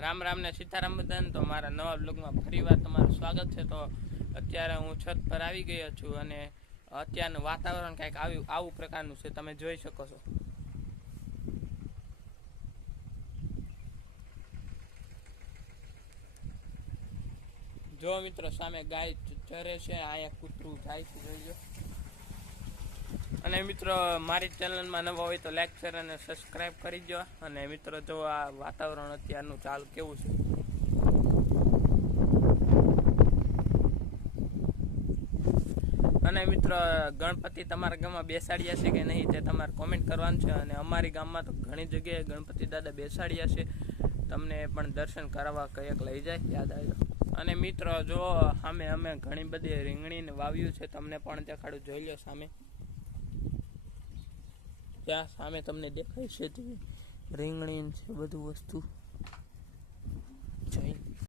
રામ રામ ને સીતારામ બધાને. તો મારા નવા બ્લોગમાં ફરીવાર તમારું સ્વાગત છે. તો અત્યારે હું છત પર આવી ગયો છું અને અત્યારનું વાતાવરણ કંઈક આવ્યું આવું પ્રકારનું છે. તમે જોઈ શકો છો. જો મિત્રો સામે ગાય ચરે છે અહીંયા કૂતરું જાય છે જોઈજો અને મિત્રો, મારી ચેનલમાં નવા હોય તો લાઈક શેર અને સબસ્ક્રાઈબ કરી દો અને મિત્રો, જો આ વાતાવરણ અત્યારનું ચાલ કેવું છે? અને મિત્રો, ગણપતિ તમારા ગામમાં બેસાડ્યા છે કે નહીં તે તમારે કોમેન્ટ કરવાનું છે. અને અમારી ગામમાં તો ઘણી જગ્યાએ ગણપતિ દાદા બેસાડ્યા છે. તમને પણ દર્શન કરાવવા કંઈક લઈ જાય, યાદ આવ્યો અને મિત્રો, જો સામે અમે ઘણી બધી રીંગણીને વાવ્યું છે, તમને પણ દેખાડું, જોઈ લો સામે. ત્યાં સામે તમને દેખાય છે તે રીંગણી છે બધું વસ્તુ.